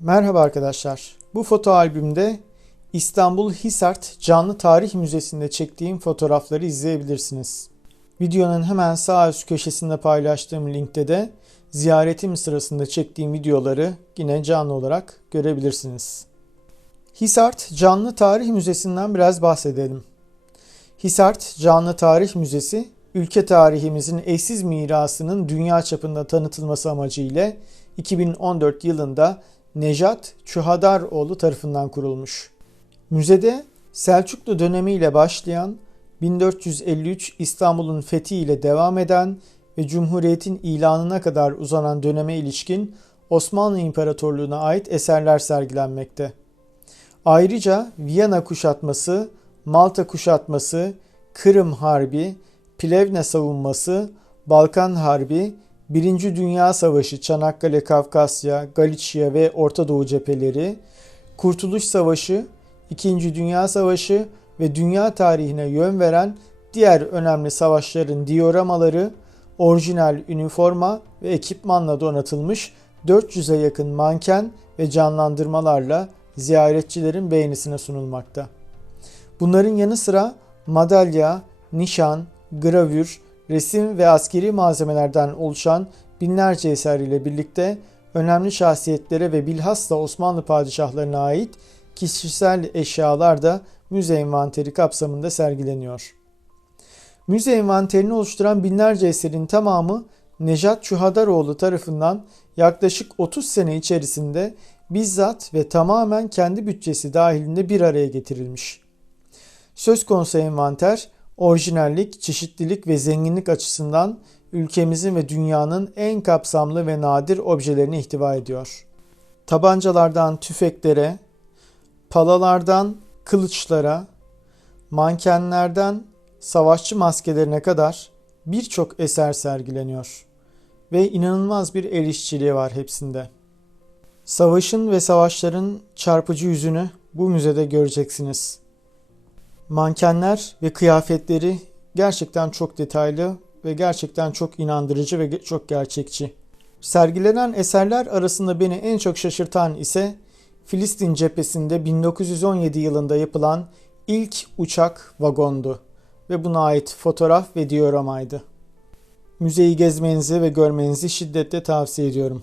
Merhaba arkadaşlar. Bu foto albümde İstanbul Hisart Canlı Tarih Müzesi'nde çektiğim fotoğrafları izleyebilirsiniz. Videonun hemen sağ üst köşesinde paylaştığım linkte de ziyaretim sırasında çektiğim videoları yine canlı olarak görebilirsiniz. Hisart Canlı Tarih Müzesi'nden biraz bahsedelim. Hisart Canlı Tarih Müzesi, ülke tarihimizin eşsiz mirasının dünya çapında tanıtılması amacıyla 2014 yılında Nejat Çuhadaroğlu tarafından kurulmuş. Müzede Selçuklu dönemiyle başlayan 1453 İstanbul'un fethi ile devam eden ve Cumhuriyet'in ilanına kadar uzanan döneme ilişkin Osmanlı İmparatorluğu'na ait eserler sergilenmekte. Ayrıca Viyana kuşatması, Malta kuşatması, Kırım Harbi, Plevne savunması, Balkan Harbi, Birinci Dünya Savaşı, Çanakkale, Kafkasya, Galicia ve Orta Doğu cepheleri, Kurtuluş Savaşı, İkinci Dünya Savaşı ve dünya tarihine yön veren diğer önemli savaşların dioramaları, orijinal üniforma ve ekipmanla donatılmış 400'e yakın manken ve canlandırmalarla ziyaretçilerin beğenisine sunulmakta. Bunların yanı sıra madalya, nişan, gravür, resim ve askeri malzemelerden oluşan binlerce eser ile birlikte önemli şahsiyetlere ve bilhassa Osmanlı padişahlarına ait kişisel eşyalar da müze envanteri kapsamında sergileniyor. Müze envanterini oluşturan binlerce eserin tamamı Nejat Çuhadaroğlu tarafından yaklaşık 30 sene içerisinde bizzat ve tamamen kendi bütçesi dahilinde bir araya getirilmiş. Söz konusu envanter orijinallik, çeşitlilik ve zenginlik açısından ülkemizin ve dünyanın en kapsamlı ve nadir objelerini ihtiva ediyor. Tabancalardan tüfeklere, palalardan kılıçlara, mankenlerden savaşçı maskelerine kadar birçok eser sergileniyor ve inanılmaz bir el işçiliği var hepsinde. Savaşın ve savaşların çarpıcı yüzünü bu müzede göreceksiniz. Mankenler ve kıyafetleri gerçekten çok detaylı ve gerçekten çok inandırıcı ve çok gerçekçi. Sergilenen eserler arasında beni en çok şaşırtan ise Filistin cephesinde 1917 yılında yapılan ilk uçak vagondu ve buna ait fotoğraf ve dioramaydı. Müzeyi gezmenizi ve görmenizi şiddetle tavsiye ediyorum.